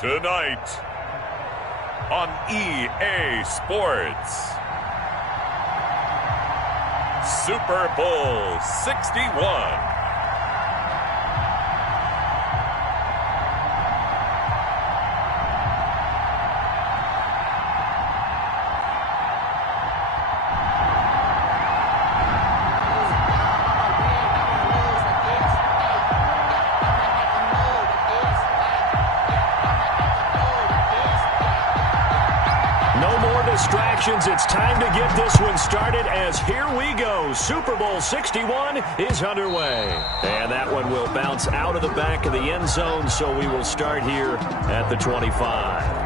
Tonight on EA Sports, Super Bowl 61. Distractions. It's time to get this one started as here we go. Super Bowl 61 is underway. And that one will bounce out of the back of the end zone, so we will start here at the 25.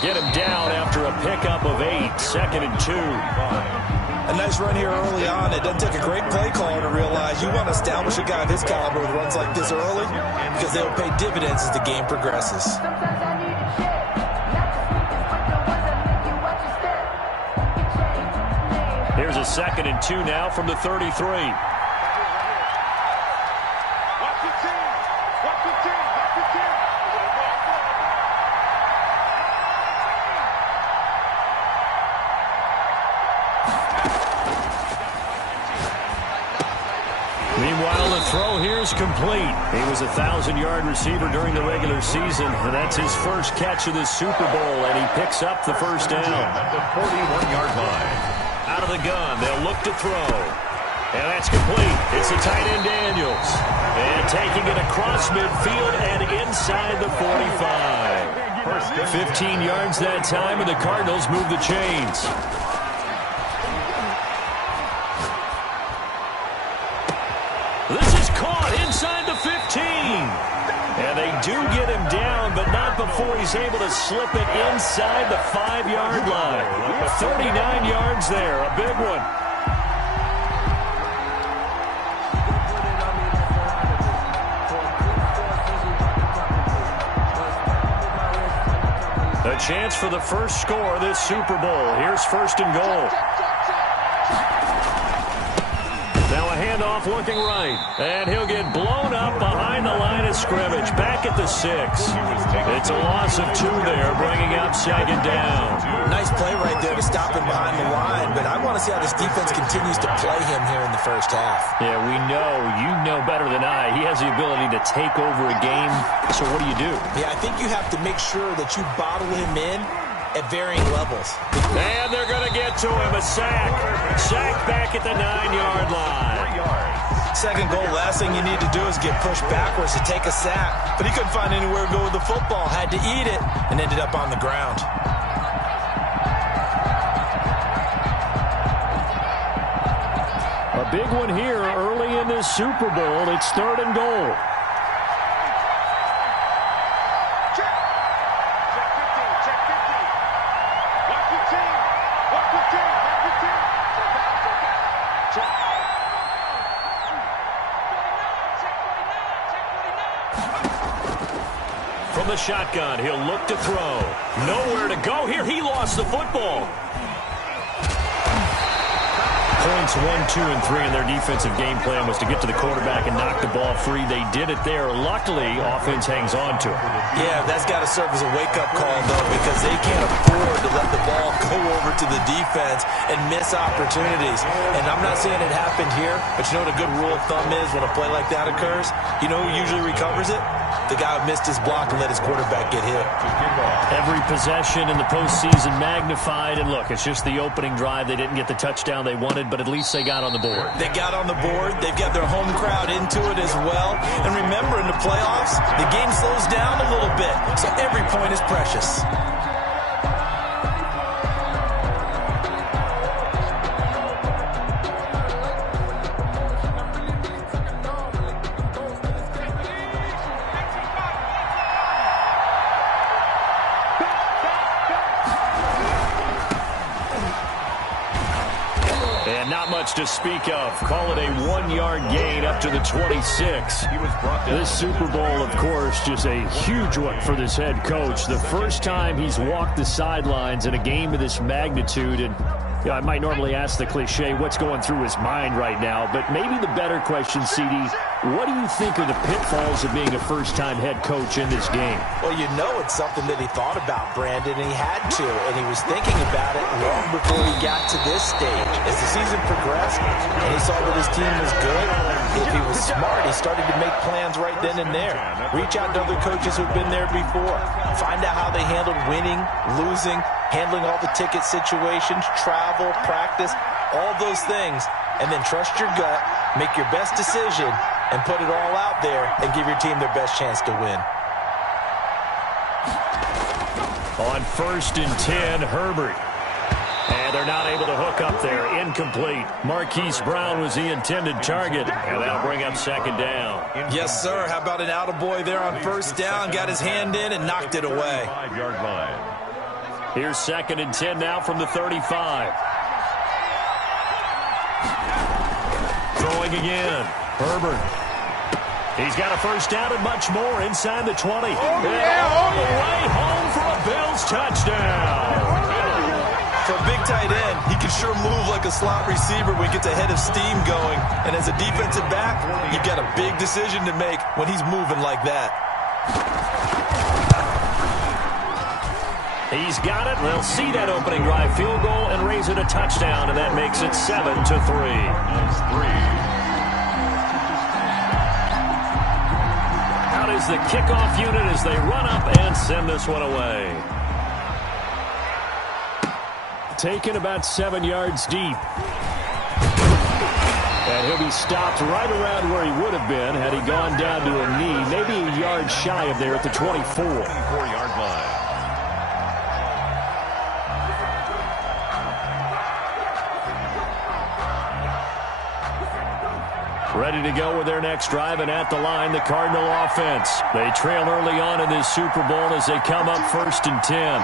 Get him down after a pickup of 8, 2nd and 2. A nice run here early on. It doesn't take a great play caller to realize you want to establish a guy of his caliber with runs like this early because they'll pay dividends as the game progresses. Here's a 2nd and 2 now from the 33. Meanwhile, the throw here is complete. He was a 1,000-yard receiver during the regular season, and that's his first catch of the Super Bowl, and he picks up the first down. At the 41-yard line. Out of the gun, they'll look to throw. And that's complete. It's the tight end Daniels. And taking it across midfield and inside the 45. 15 yards that time, and the Cardinals move the chains. This is caught inside the 15. And they do get him down, but not before he's able to slip it inside the 5-yard line. 39 yards there, a big one. A chance for the first score of this Super Bowl. Here's 1st and goal. Handoff looking right, and he'll get blown up behind the line of scrimmage, back at the 6. It's a loss of 2 there, bringing up 2nd down. Nice play right there to stop him behind the line, but I want to see how this defense continues to play him here in the first half. Yeah, we know, you know better than I, he has the ability to take over a game, so what do? Yeah, I think you have to make sure that you bottle him in at varying levels. And they're going to get to him, a sack. Sack back at the 9-yard line. 2nd goal, last thing you need to do is get pushed backwards to take a sack. But he couldn't find anywhere to go with the football, had to eat it, and ended up on the ground. A big one here early in this Super Bowl. It's 3rd and goal. From the shotgun, he'll look to throw. Nowhere to go here. He lost the football. Points 1, 2, and 3 in their defensive game plan was to get to the quarterback and knock the ball free. They did it there. Luckily, offense hangs on to it. Yeah, that's got to serve as a wake-up call, though, because they can't afford to let the ball go over to the defense and miss opportunities. And I'm not saying it happened here, but you know what a good rule of thumb is when a play like that occurs? You know who usually recovers it? The guy who missed his block and let his quarterback get hit. Every possession in the postseason magnified. And look, it's just the opening drive. They didn't get the touchdown they wanted, but at least they got on the board. They got on the board. They've got their home crowd into it as well. And remember, in the playoffs, the game slows down a little bit, so every point is precious. much to speak of. Call it a 1-yard gain up to the 26. This Super Bowl, of course, just a huge one for this head coach. The first time he's walked the sidelines in a game of this magnitude. And I might normally ask the cliche, what's going through his mind right now? But maybe the better question, CD, what do you think are the pitfalls of being a first-time head coach in this game? Well, you know it's something that he thought about, Brandon, and he had to. And he was thinking about it long before he got to this stage. As the season progressed and he saw that his team was good, if he was smart, he started to make plans right then and there. Reach out to other coaches who've been there before. Find out how they handled winning, losing, handling all the ticket situations, travel, practice, all those things. And then trust your gut, make your best decision, and put it all out there and give your team their best chance to win. On 1st and 10, Herbert. And they're not able to hook up there. Incomplete. Marquise Brown was the intended target. And that'll bring up 2nd down. Yes, sir. How about an attaboy there on 1st down? Got his hand in and knocked it away. 5-yard line. Here's 2nd and 10 now from the 35. Throwing again. Herbert. He's got a 1st down and much more inside the 20. And all the way home for a Bills touchdown. For a big tight end, he can sure move like a slot receiver when he gets a head of steam going. And as a defensive back, you've got a big decision to make when he's moving like that. He's got it. They'll see that opening drive field goal and raise it a touchdown, and that makes it 7-3. Out is the kickoff unit as they run up and send this one away. Taken about 7 yards deep. And he'll be stopped right around where he would have been had he gone down to a knee, maybe a yard shy of there at the 24. 24-yard line. Ready to go with their next drive, and at the line, the Cardinal offense. They trail early on in this Super Bowl as they come up 1st and 10.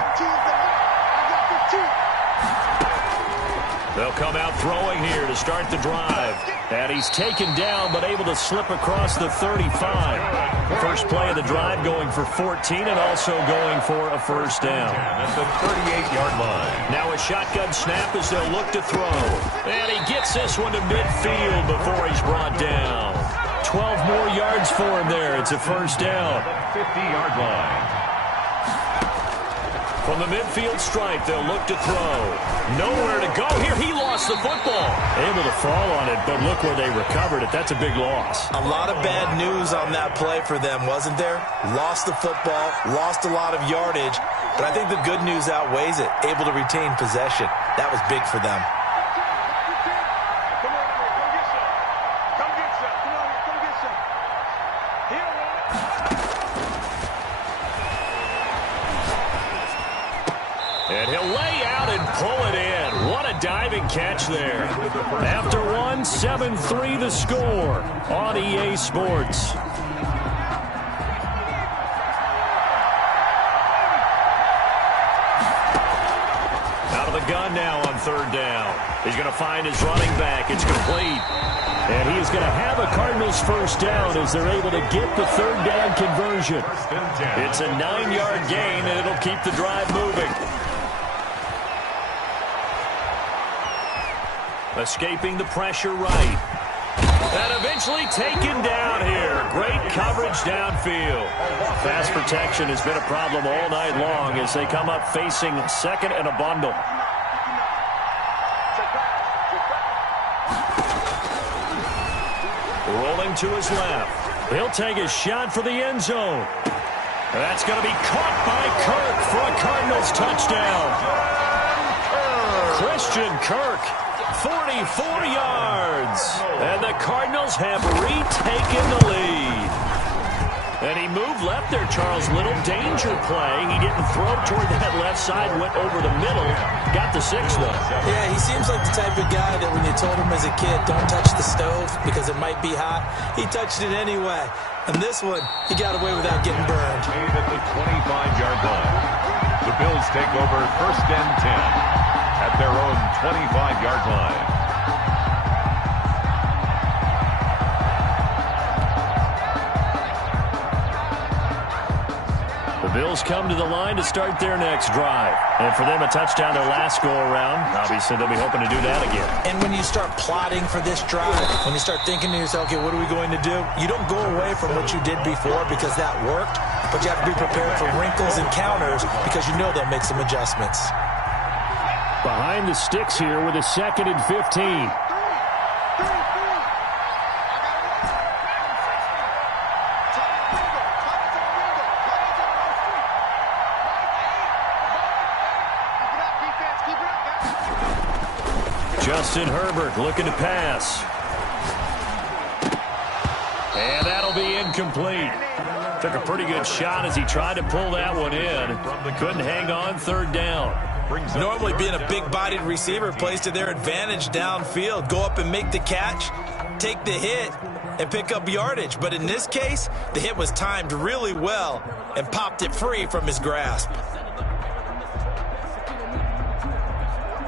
They'll come out throwing here to start the drive. And he's taken down, but able to slip across the 35. First play of the drive going for 14 and also going for a 1st down. At the 38-yard line. Now a shotgun snap as they'll look to throw. And he gets this one to midfield before he's brought down. 12 more yards for him there. It's a 1st down. 50-yard line. From the midfield stripe, they'll look to throw. Nowhere to go here. He lost the football. Able to fall on it, but look where they recovered it. That's a big loss. A lot of bad news on that play for them, wasn't there? Lost the football, lost a lot of yardage, but I think the good news outweighs it. Able to retain possession. That was big for them. And he'll lay out and pull it in. What a diving catch there. After one, 7-3 the score on EA Sports. Out of the gun now on 3rd down. He's going to find his running back. It's complete. And he is going to have a Cardinals 1st down as they're able to get the 3rd down conversion. It's a 9-yard gain, and it'll keep the drive moving. Escaping the pressure right. And eventually taken down here. Great coverage downfield. Pass protection has been a problem all night long as they come up facing 2nd and a bundle. Rolling to his left. He'll take a shot for the end zone. That's going to be caught by Kirk for a Cardinals touchdown. Christian Kirk. 44 yards. And the Cardinals have retaken the lead. And he moved left there, Charles. Little danger play. He didn't throw toward that left side, went over the middle. Got the 6th one. Yeah, he seems like the type of guy that when you told him as a kid, don't touch the stove because it might be hot, he touched it anyway. And this one, he got away without getting burned. At the 25-yard line. The Bills take over 1st and 10 at their own 25-yard line. Bills come to the line to start their next drive. And for them, a touchdown their last go-around. Obviously, they'll be hoping to do that again. And when you start plotting for this drive, when you start thinking to yourself, okay, what are we going to do? You don't go away from what you did before because that worked, but you have to be prepared for wrinkles and counters because you know they'll make some adjustments. Behind the sticks here with a 2nd and 15. Justin Herbert looking to pass. And that'll be incomplete. Took a pretty good shot as he tried to pull that one in. Couldn't hang on 3rd down. Normally being a big-bodied receiver plays to their advantage downfield. Go up and make the catch, take the hit, and pick up yardage. But in this case, the hit was timed really well and popped it free from his grasp.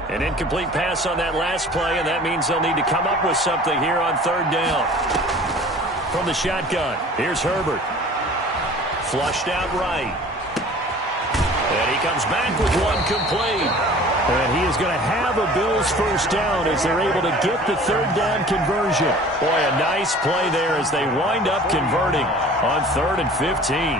An incomplete pass on that last play, and that means they'll need to come up with something here on 3rd down. From the shotgun, here's Herbert. Flushed out right. And he comes back with one complete. And he is going to have a Bills first down as they're able to get the 3rd down conversion. Boy, a nice play there as they wind up converting on 3rd and 15.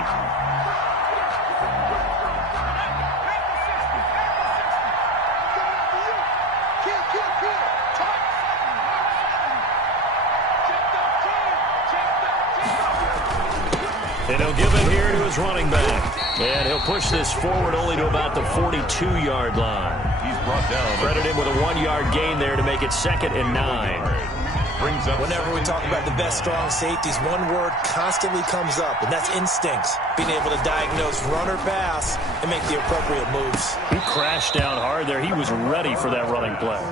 And he'll give it here to his running back. And he'll push this forward only to about the 42-yard line. He's brought down. Credit him with a 1-yard gain there to make it 2nd and 9. Brings up Whenever we talk about the best strong safeties, one word constantly comes up, and that's instincts. Being able to diagnose run or pass and make the appropriate moves. He crashed down hard there. He was ready for that running play.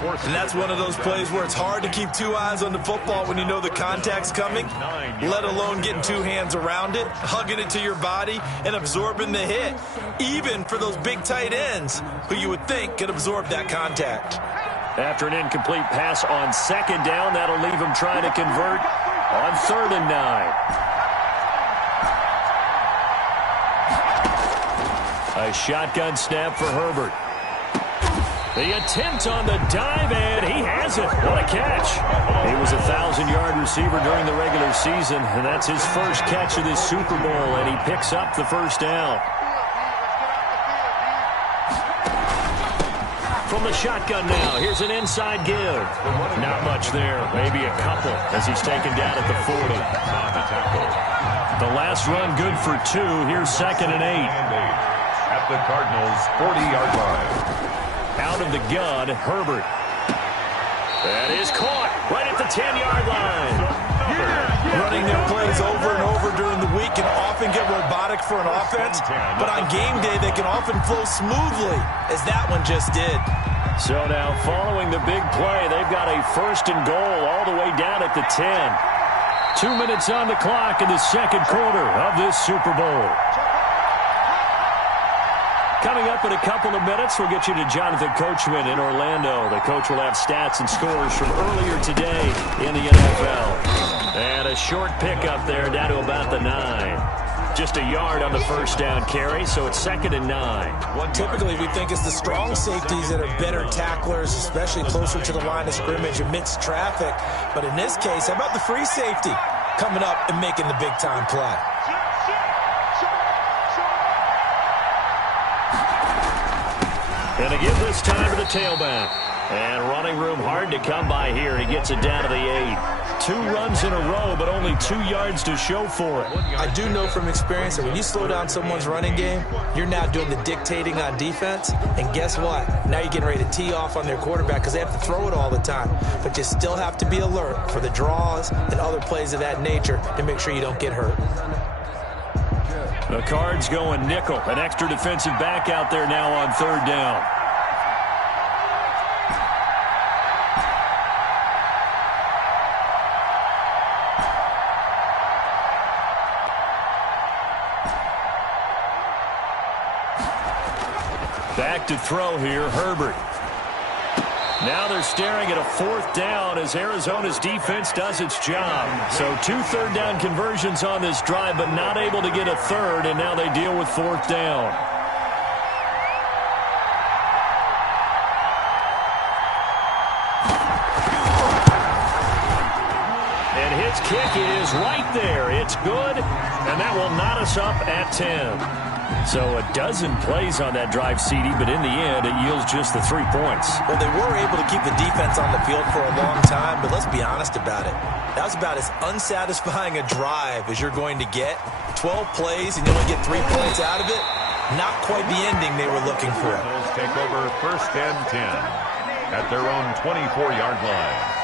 And that's one of those plays where it's hard to keep 2 eyes on the football when you know the contact's coming, let alone getting 2 hands around it, hugging it to your body, and absorbing the hit, even for those big tight ends who you would think could absorb that contact. After an incomplete pass on 2nd down, that'll leave him trying to convert on 3rd and 9. A shotgun snap for Herbert. The attempt on the dive, and he has it. What a catch. He was a 1,000-yard receiver during the regular season, and that's his first catch of this Super Bowl, and he picks up the first down. From the shotgun now, here's an inside give. Not much there, maybe a couple, as he's taken down at the 40. The last run good for 2. Here's 2nd and 8. At the Cardinals' 40-yard line. Out of the gun, Herbert. That is caught right at the 10-yard line. Running their plays over and over during the week can often get robotic for an offense, but on game day they can often flow smoothly, as that one just did. So now following the big play, they've got a 1st and goal all the way down at the 10. 2 minutes on the clock in the 2nd quarter of this Super Bowl. Coming up in a couple of minutes, we'll get you to Jonathan Coachman in Orlando. The coach will have stats and scores from earlier today in the NFL. And a short pickup there down to about the 9. Just a yard on the first down carry, so it's 2nd and 9. Typically, we think it's the strong safeties that are better tacklers, especially closer to the line of scrimmage amidst traffic. But in this case, how about the free safety coming up and making the big-time play? And to give this time to the tailback. And running room hard to come by here. He gets it down to the 8. 2 runs in a row, but only 2 yards to show for it. I do know from experience that when you slow down someone's running game, you're now doing the dictating on defense. And guess what? Now you're getting ready to tee off on their quarterback because they have to throw it all the time. But you still have to be alert for the draws and other plays of that nature to make sure you don't get hurt. The Cards going nickel. An extra defensive back out there now on 3rd down. Back to throw here, Herbert. Now they're staring at a 4th down as Arizona's defense does its job. So 2 third-down conversions on this drive, but not able to get a third, and now they deal with 4th down. And his kick is right there. It's good, and that will knot us up at 10. So a dozen plays on that drive, CD, but in the end, it yields just the 3 points. Well, they were able to keep the defense on the field for a long time, but let's be honest about it. That was about as unsatisfying a drive as you're going to get. 12 plays, and you only get 3 points out of it. Not quite the ending they were looking for. Cardinals take over 1st and 10 at their own 24-yard line.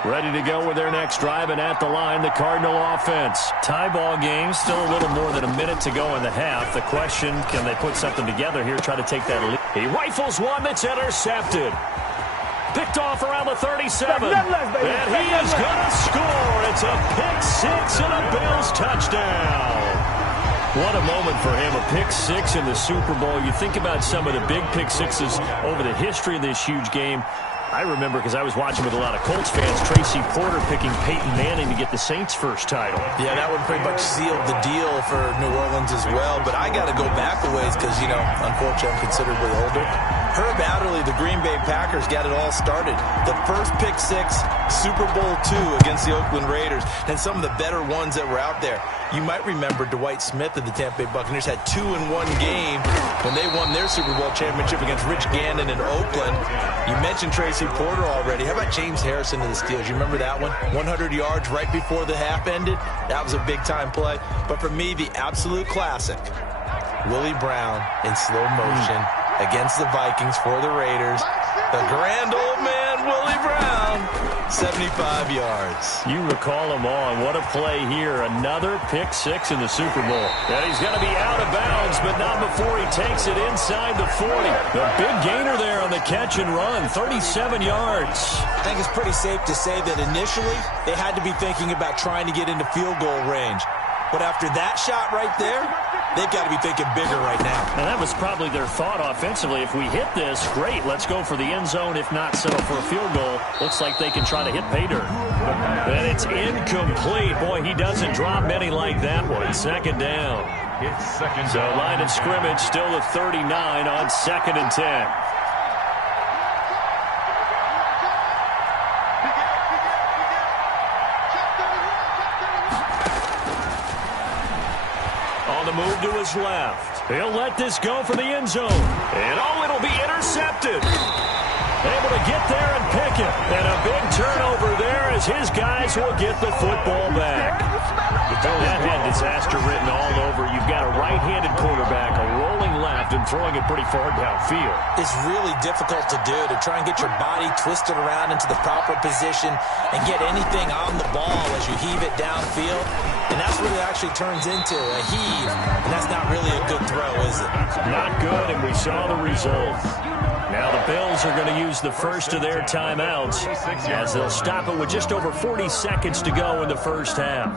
Ready to go with their next drive, and at the line, the Cardinal offense. Tie ball game, still a little more than a minute to go in the half. The question, can they put something together here, try to take that lead? He rifles one that's intercepted. Picked off around the 37. And he is going to score. It's a pick 6 and a Bills touchdown. What a moment for him, a pick 6 in the Super Bowl. You think about some of the big pick 6s over the history of this huge game. I remember, because I was watching with a lot of Colts fans, Tracy Porter picking Peyton Manning to get the Saints' first title. Yeah, that one pretty much sealed the deal for New Orleans as well. But I got to go back a ways because, you know, unfortunately, I'm considerably older. Herb Adderley, the Green Bay Packers, got it all started. The first pick 6, Super Bowl II against the Oakland Raiders, and some of the better ones that were out there. You might remember Dwight Smith of the Tampa Bay Buccaneers had 2 in one game when they won their Super Bowl championship against Rich Gannon in Oakland. You mentioned Tracy Porter already. How about James Harrison of the Steelers? You remember that one? 100 yards right before the half ended. That was a big-time play. But for me, the absolute classic, Willie Brown in slow motion against the Vikings for the Raiders. The grand old man, Willie Brown, 75 yards. You recall them all, and what a play here. Another pick 6 in the Super Bowl. And he's going to be out of bounds, but not before he takes it inside the 40. The big gainer there on the catch and run, 37 yards. I think it's pretty safe to say that initially they had to be thinking about trying to get into field goal range. But after that shot right there, they've got to be thinking bigger right now. And that was probably their thought offensively. If we hit this, great, let's go for the end zone. If not, settle for a field goal. Looks like they can try to hit pay dirt. And it's incomplete. Boy, he doesn't drop many like that one. 2nd down. It's 2nd So down. line of scrimmage still at 39 on 2nd and 10. Move to his left. He'll let this go for the end zone. And it'll be intercepted. Able to get there and pick it. And a big turnover there as his guys will get the football back. That had disaster written all over. You've got a right-handed quarterback, a rolling left, and throwing it pretty far downfield. It's really difficult to do, to try and get your body twisted around into the proper position and get anything on the ball as you heave it downfield. And that's what it actually turns into, a heave. And that's not really a good throw, is it? Not good, and we saw the result. Now the Bills are going to use the first of their timeouts as they'll stop it with just over 40 seconds to go in the first half.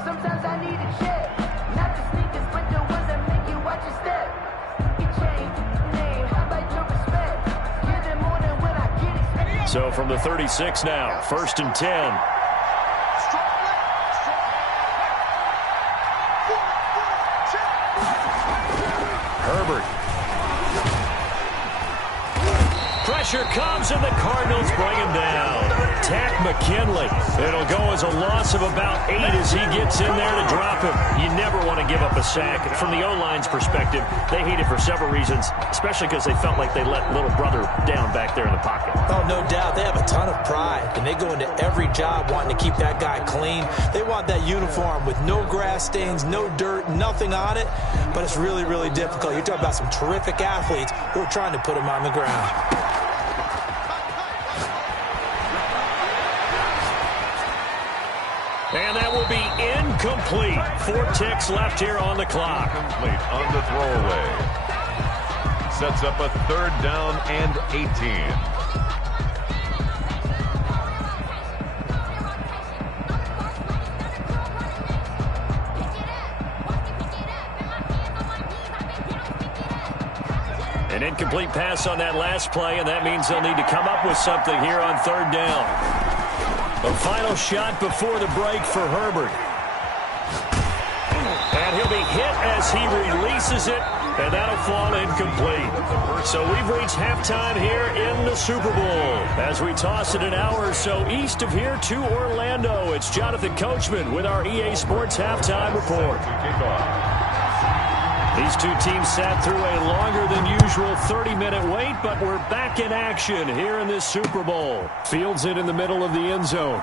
So from the 36 now, 1st and 10. Herbert. Pressure comes, and the Cardinals bring him down. Tack McKinley. It'll go as a loss of about 8 as he gets in there to drop him. You never want to give up a sack. From the O-line's perspective, they hate it for several reasons, especially because they felt like they let little brother down back there in the pocket. Oh, no doubt. They have a ton of pride, and they go into every job wanting to keep that guy clean. They want that uniform with no grass stains, no dirt, nothing on it, but it's really, really difficult. You're talking about some terrific athletes who are trying to put him on the ground. And that will be incomplete. 4 ticks left here on the clock. Incomplete on the throwaway. Sets up a 3rd down and 18. An incomplete pass on that last play, and that means they'll need to come up with something here on third down. The final shot before the break for Herbert. And he'll be hit as he releases it, and that'll fall incomplete. So we've reached halftime here in the Super Bowl. As we toss it an hour or so east of here to Orlando, it's Jonathan Coachman with our EA Sports Halftime Report. These two teams sat through a longer than usual 30-minute wait, but we're back in action here in this Super Bowl. Fields it in the middle of the end zone.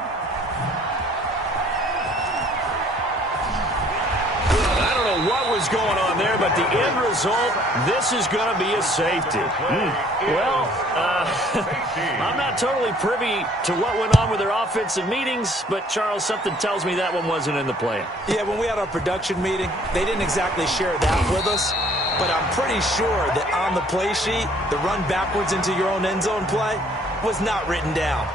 I don't know what was going on there, but the end result, this is going to be a safety. Well, I'm not totally privy to what went on with their offensive meetings, but, Charles, something tells me that one wasn't in the plan. Yeah, when we had our production meeting, they didn't exactly share that with us, but I'm pretty sure that on the play sheet, the run backwards into your own end zone play was not written down.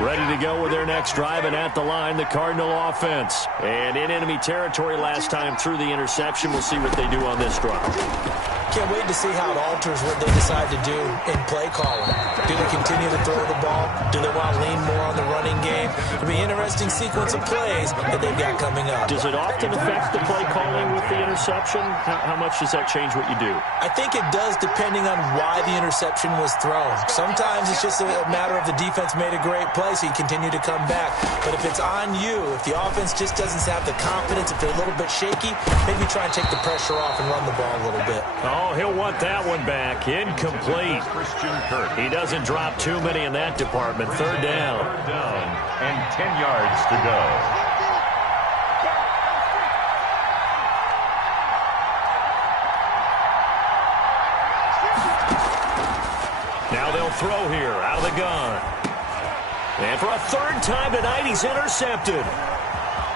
Ready to go with their next drive, and at the line, the Cardinal offense. And in enemy territory last time through the interception. We'll see what they do on this drive. Can't wait to see how it alters what they decide to do in play calling. Do they continue to throw the ball? Do they want to lean more on the running game? It'll be an interesting sequence of plays that they've got coming up. Does it often affect the play calling with the interception? How much does that change what you do? I think it does, depending on why the interception was thrown. Sometimes it's just a matter of the defense made a great play, so you continue to come back. But if it's on you, if the offense just doesn't have the confidence, if they're a little bit shaky, maybe try and take the pressure off and run the ball a little bit. Oh, he'll want that one back. Incomplete. He doesn't drop too many in that department. Third down. And 10 yards to go. Now they'll throw here out of the gun. And for a third time tonight, he's intercepted.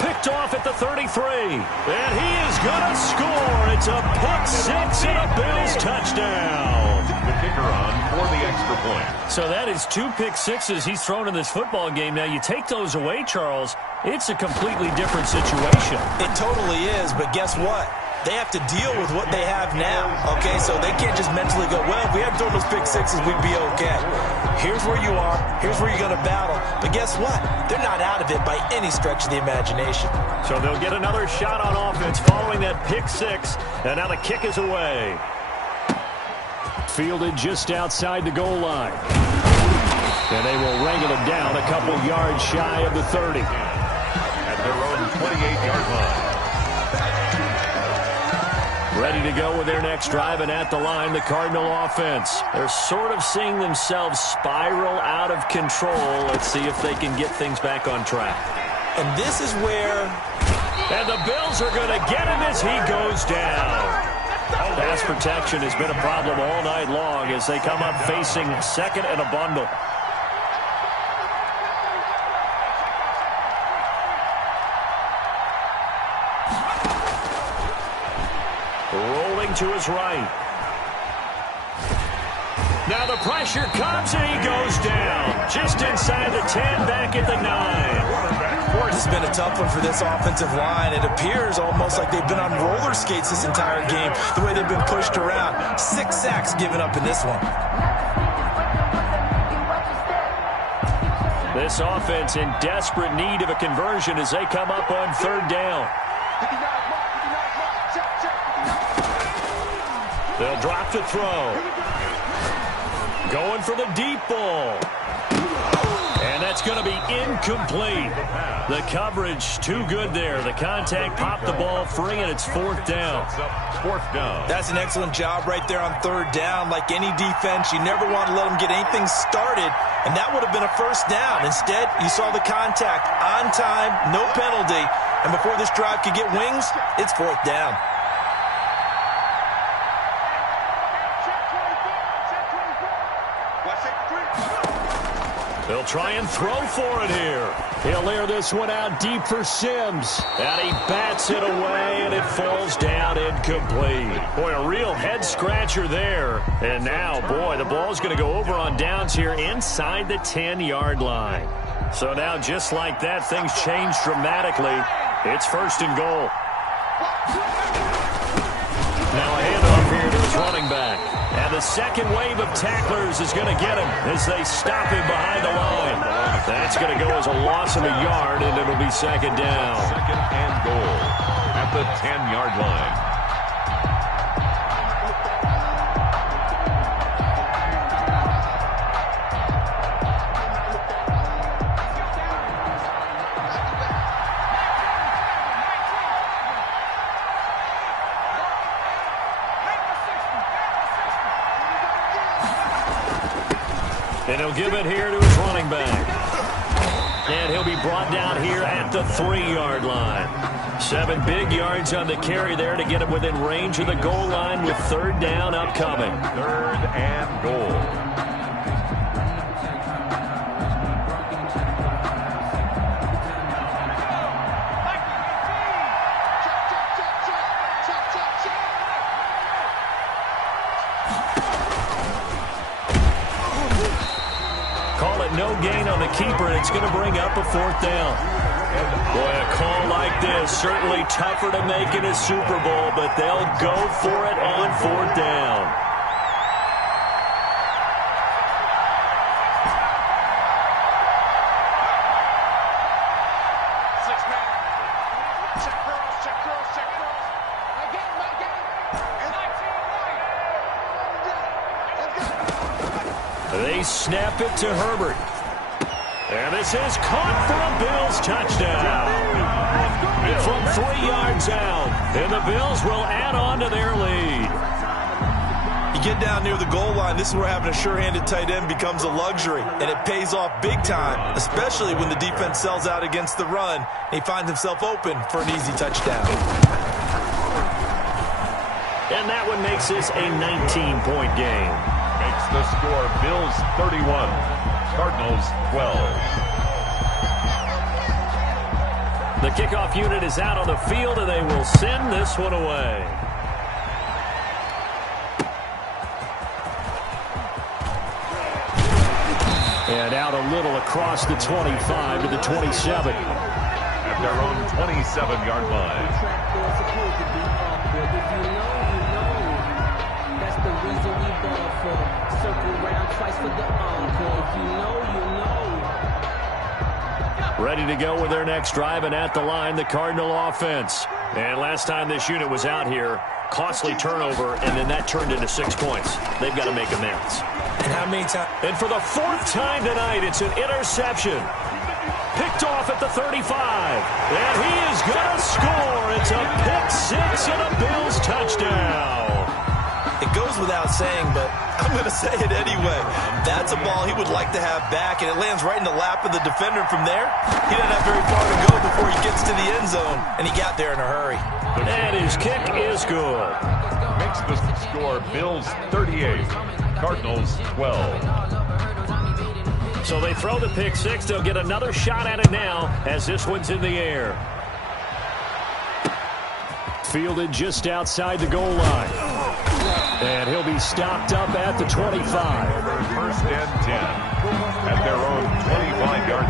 Picked off at the 33. And he is going to score. It's a pick six and a Bills touchdown. The kicker on for the extra point. So that is 2 pick sixes he's thrown in this football game. Now, you take those away, Charles, it's a completely different situation. It totally is, but guess what? They have to deal with what they have now, okay? So they can't just mentally go, well, if we hadn't thrown those pick sixes, we'd be okay. Here's where you are. Here's where you're going to battle. But guess what? They're not out of it by any stretch of the imagination. So they'll get another shot on offense following that pick six. And now the kick is away. Fielded just outside the goal line. And they will wrangle him down a couple yards shy of the 30. At their own 28-yard line. Ready to go with their next drive, and at the line, the Cardinal offense. They're sort of seeing themselves spiral out of control. Let's see if they can get things back on track. And this is where... And the Bills are going to get him as he goes down. Pass protection has been a problem all night long as they come up facing second and a bundle. Rolling to his right. Now the pressure comes and he goes down. Just inside the 10, back at the 9. This has been a tough one for this offensive line. It appears almost like they've been on roller skates this entire game, the way they've been pushed around. 6 sacks given up in this one. This offense in desperate need of a conversion as they come up on third down. They'll drop to throw. Going for the deep ball. And that's going to be incomplete. The coverage too good there. The contact popped the ball free, and it's fourth down. That's an excellent job right there on third down. Like any defense, you never want to let them get anything started, and that would have been a first down. Instead, you saw the contact on time, no penalty, and before this drive could get wings, it's fourth down. They'll try and throw for it here. He'll air this one out deep for Sims. And he bats it away, and it falls down incomplete. Boy, a real head-scratcher there. And now, boy, the ball's going to go over on downs here inside the 10-yard line. So now, just like that, things change dramatically. It's first and goal. Now a handoff here to his running back. And the second wave of tacklers is going to get him as they stop him behind the line. That's going to go as a loss of a yard, and it'll be second down. Second and goal at the 10-yard line. And he'll give it here to his running back. And he'll be brought down here at the 3-yard line. 7 big yards on the carry there to get him within range of the goal line with third down upcoming. Third and goal. No gain on the keeper, and it's going to bring up a fourth down. Boy, a call like this, certainly tougher to make in a Super Bowl, but they'll go for it on fourth down. They snap it to Herbert. And this is caught for a Bills touchdown. From 3 yards out. And the Bills will add on to their lead. You get down near the goal line, this is where having a sure-handed tight end becomes a luxury. And it pays off big time, especially when the defense sells out against the run. And he finds himself open for an easy touchdown. And that one makes this a 19-point game. Makes the score Bills 31, Cardinals 12. The kickoff unit is out on the field, and they will send this one away. And out a little across the 25 to the 27. At their own 27-yard line. Ready to go with their next drive, and at the line, the Cardinal offense. And last time this unit was out here, costly turnover, and then that turned into 6 points. They've got to make amends. And how many times? And for the 4th time tonight, it's an interception. Picked off at the 35. And he is going to score. It's a pick 6 and a Bills touchdown. It goes without saying, but I'm going to say it anyway. That's a ball he would like to have back, and it lands right in the lap of the defender. From there, he doesn't have very far to go before he gets to the end zone, and he got there in a hurry. And his kick is good. Makes the score Bills 38, Cardinals 12. So they throw the pick 6. They'll get another shot at it now as this one's in the air. Fielded just outside the goal line. And he'll be stopped up at the 25. First and 10 at their own 25-yard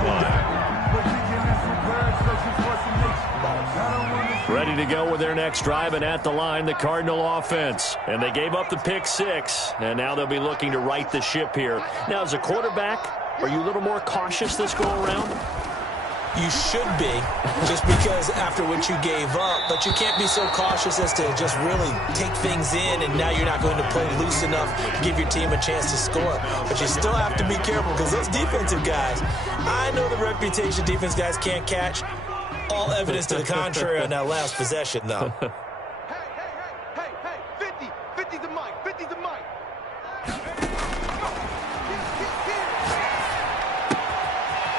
line. Ready to go with their next drive, and at the line, the Cardinal offense. And they gave up the pick 6, and now they'll be looking to right the ship here. Now, as a quarterback, are you a little more cautious this go-around? You should be, just because after what you gave up. But you can't be so cautious as to just really take things in, and now you're not going to play loose enough to give your team a chance to score. But you still have to be careful, because those defensive guys, I know the reputation defense guys can't catch. All evidence to the contrary on that last possession, though. Hey, 50's the mic, 50's the mic.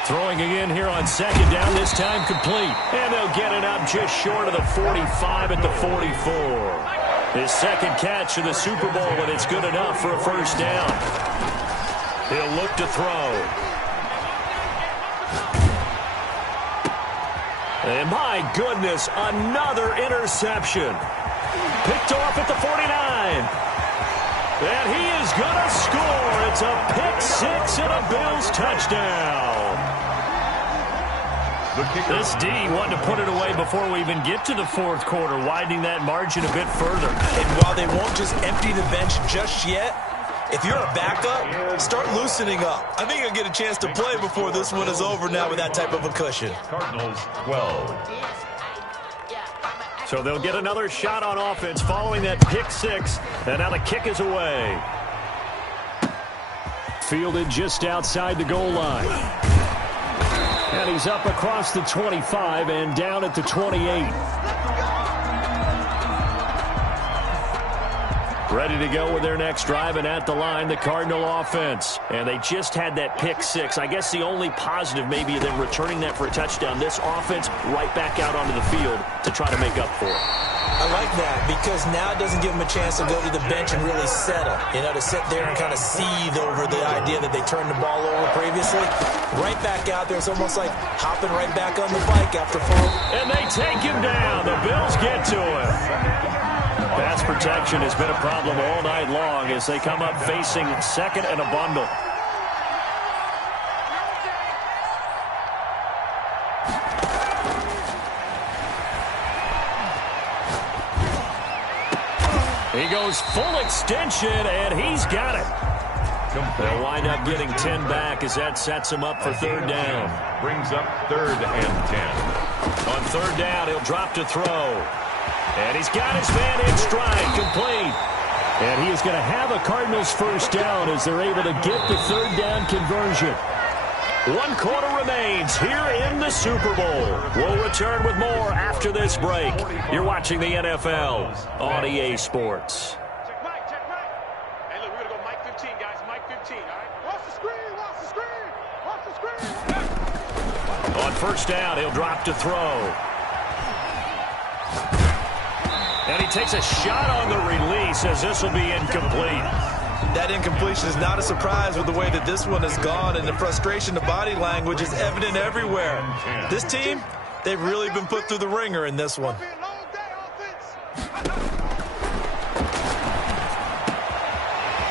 Throwing again here on second down, this time complete. And they'll get it up just short of the 45 at the 44. His second catch of the Super Bowl, and it's good enough for a first down. He'll look to throw. And my goodness, another interception. Picked off at the 49. And he is going to score. It's a pick 6 and a Bills touchdown. This D wanted to put it away before we even get to the 4th quarter, widening that margin a bit further. And while they won't just empty the bench just yet, If you're a backup, start loosening up. I think you'll get a chance to play before this one is over now with that type of a cushion. Cardinals 12. So they'll get another shot on offense following that pick six. And now the kick is away. Fielded just outside the goal line. And he's up across the 25 and down at the 28. Ready to go with their next drive, and at the line, the Cardinal offense. And they just had that pick six. I guess the only positive maybe them returning that for a touchdown. This offense right back out onto the field to try to make up for it. I like that because now it doesn't give them a chance to go to the bench and really settle. To sit there and kind of seethe over the idea that they turned the ball over previously. Right back out there. It's almost like hopping right back on the bike after fall. And they take him down. The Bills get to him. Pass protection has been a problem all night long as they come up facing second and a bundle. He goes full extension, and he's got it. They'll wind up getting 10 back as that sets him up for third down. Brings up 3rd and 10. On third down, he'll drop to throw. And he's got his man in stride, complete. And he is going to have a Cardinals first down as they're able to get the third down conversion. 1 quarter remains here in the Super Bowl. We'll return with more after this break. You're watching the NFL on EA Sports. Check Mike, check Mike. Hey, look, we're going to go Mike 15, guys. Mike 15, all right? Watch the screen, watch the screen, watch the screen. On first down, he'll drop to throw. And he takes a shot on the release as this will be incomplete. That incompletion is not a surprise with the way that this one has gone, and the frustration, the body language is evident everywhere. This team, they've really been put through the ringer in this one.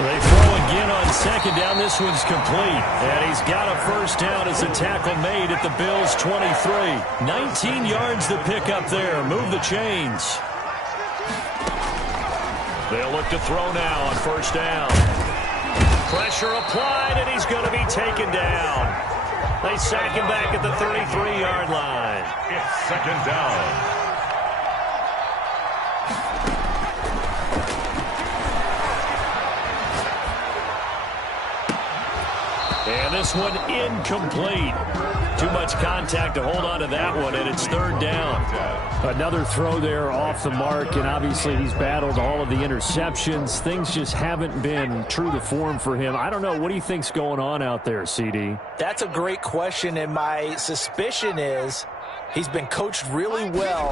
They throw again on second down. This one's complete. And he's got a first down as a tackle made at the Bills' 23. 19 yards to pick up there. Move the chains. They'll look to throw now on first down. Pressure applied, and he's going to be taken down. They sack him back at the 33-yard line. It's 2nd down. And this one incomplete. Too much contact to hold on to that one, and it's third down. Another throw there off the mark, and obviously he's battled all of the interceptions. Things just haven't been true to form for him. I don't know. What do you think's going on out there, CD? That's a great question, and my suspicion is he's been coached really well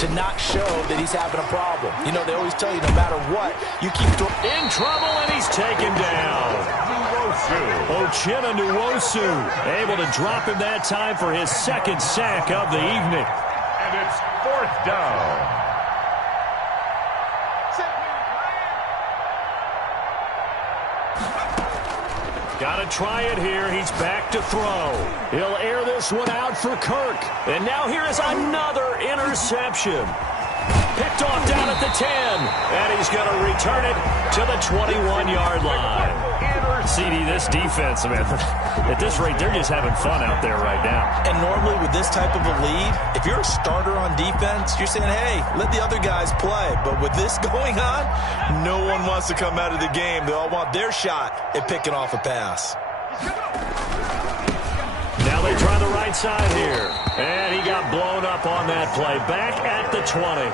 to not show that he's having a problem. They always tell you no matter what, you keep in trouble, and he's taken down. Uchenna Nwosu able to drop him that time for his second sack of the evening. And it's 4th down. Got to try it here. He's back to throw. He'll air this one out for Kirk. And now here is another interception. Picked off down at the 10. And he's going to return it to the 21-yard line. CD, this defense, man, at this rate, they're just having fun out there right now. And normally with this type of a lead, if you're a starter on defense, you're saying, hey, let the other guys play. But with this going on, no one wants to come out of the game. They all want their shot at picking off a pass. Now they try the right side here. And he got blown up on that play. Back at the 20.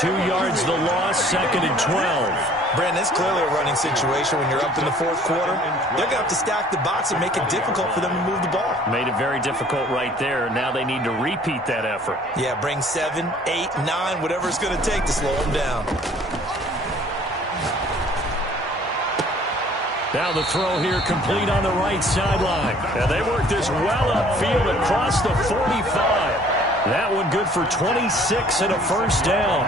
2 yards the loss, 2nd and 12. Brandon, it's clearly a running situation when you're up in the 4th quarter. They're going to have to stack the box and make it difficult for them to move the ball. Made it very difficult right there. Now they need to repeat that effort. Yeah, bring 7, 8, 9, whatever it's going to take to slow them down. Now the throw here complete on the right sideline. And they work this well upfield across the 45. That one good for 26 and a first down.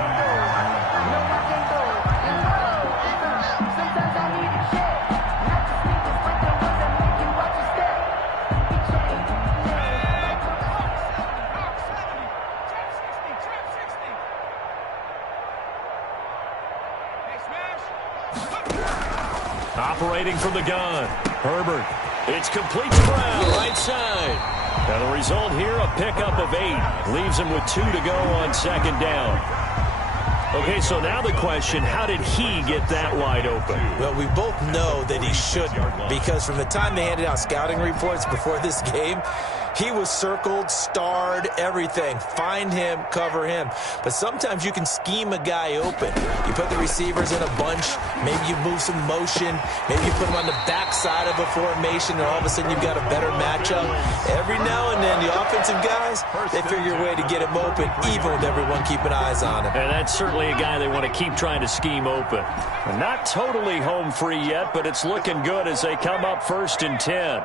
operating from the gun. Herbert. It's complete to Brown, right side. Now the result here, a pickup of 8. Leaves him with 2 to go on second down. Okay, so now the question, how did he get that wide open? Well, we both know that he shouldn't, because from the time they handed out scouting reports before this game, he was circled, starred, everything. Find him, cover him. But sometimes you can scheme a guy open. You put the receivers in a bunch. Maybe you move some motion. Maybe you put them on the backside of a formation, and all of a sudden you've got a better matchup. Every now and then, the offensive guys, they figure a way to get him open, even with everyone keeping eyes on him. And that's certainly a guy they want to keep trying to scheme open. Not totally home free yet, but it's looking good as they come up 1st and 10.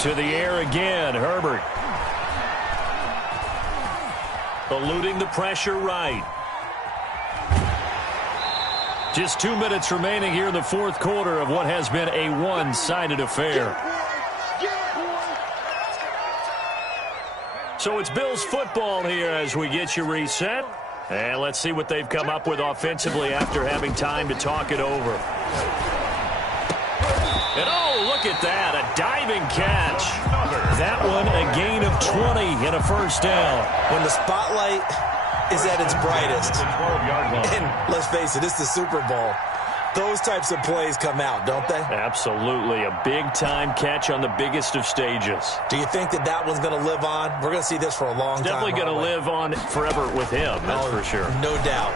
To the air again, Herbert. Eluding the pressure right. Just 2 minutes remaining here in the 4th quarter of what has been a one-sided affair. So it's Bills football here as we get you reset. And let's see what they've come up with offensively after having time to talk it over. And oh, look at that, a diving catch. That one a gain of 20 and a first down. When the spotlight is at its brightest, and let's face it, it's the Super Bowl, those types of plays come out, don't they? Absolutely, a big-time catch on the biggest of stages. Do you think that that one's going to live on? We're going to see this for a long time. Definitely going to live on forever with him, that's for sure. No doubt.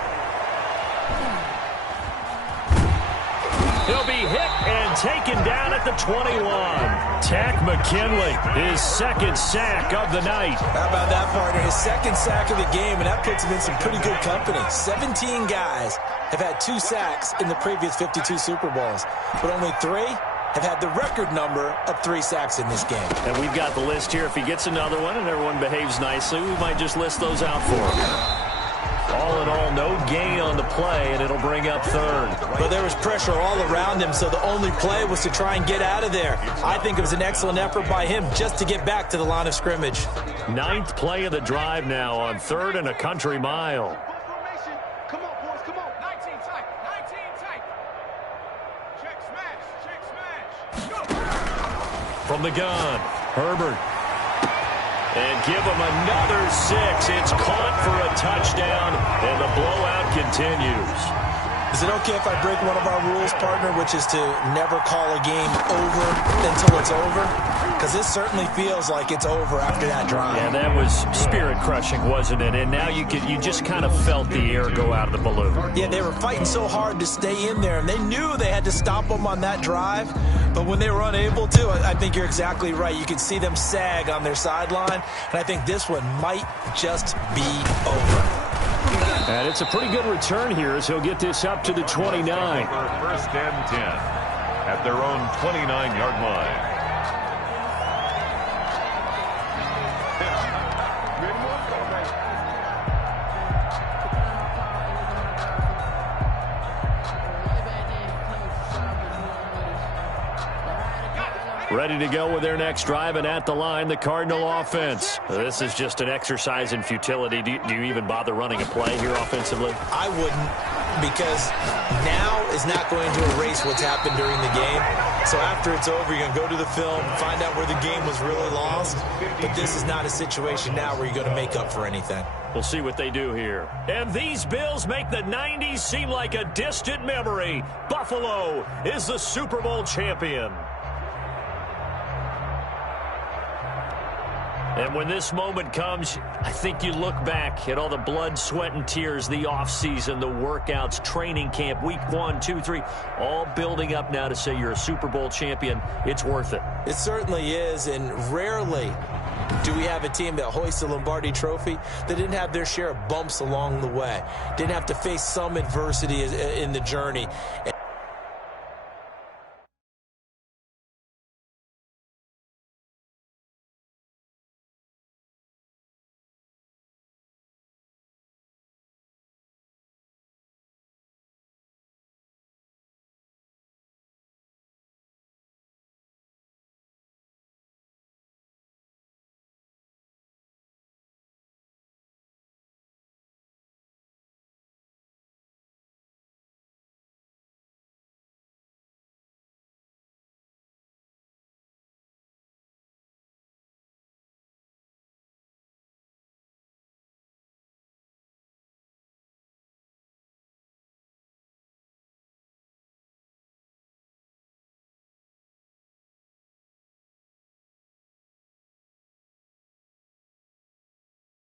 He'll be hit and taken down at the 21. Tack McKinley, his 2nd sack of the night. How about that, partner? His 2nd sack of the game, and that puts him in some pretty good company. 17 guys have had 2 sacks in the previous 52 Super Bowls, but only 3 have had the record number of 3 sacks in this game. And we've got the list here. If he gets another one and everyone behaves nicely, we might just list those out for him. All in all, no gain on the play, and it'll bring up 3rd. But there was pressure all around him, so the only play was to try and get out of there. I think it was an excellent effort by him just to get back to the line of scrimmage. 9th play of the drive now on 3rd and a country mile. Come on, boys, come on. 19 tight, 19 tight. Check smash, go. From the gun, Herbert. And give him another 6. It's caught for a touchdown, and the blowout continues. Is it okay if I break one of our rules, partner, which is to never call a game over until it's over? Because this certainly feels like it's over after that drive. Yeah, that was spirit-crushing, wasn't it? And now you just kind of felt the air go out of the balloon. Yeah, they were fighting so hard to stay in there, and they knew they had to stop them on that drive. But when they were unable to, I think you're exactly right. You could see them sag on their sideline, and I think this one might just be over. And it's a pretty good return here as he'll get this up to the 29. 1st and 10 at their own 29-yard line. Ready to go with their next drive, and at the line, the Cardinal offense. This is just an exercise in futility. Do you even bother running a play here offensively? I wouldn't, because now is not going to erase what's happened during the game. So after it's over, you're going to go to the film, find out where the game was really lost. But this is not a situation now where you're going to make up for anything. We'll see what they do here. And these Bills make the 90s seem like a distant memory. Buffalo is the Super Bowl champion. And when this moment comes, I think you look back at all the blood, sweat, and tears, the offseason, the workouts, training camp, week 1, 2, 3, all building up now to say you're a Super Bowl champion. It's worth it. It certainly is, and rarely do we have a team that hoists the Lombardi Trophy that didn't have their share of bumps along the way, didn't have to face some adversity in the journey.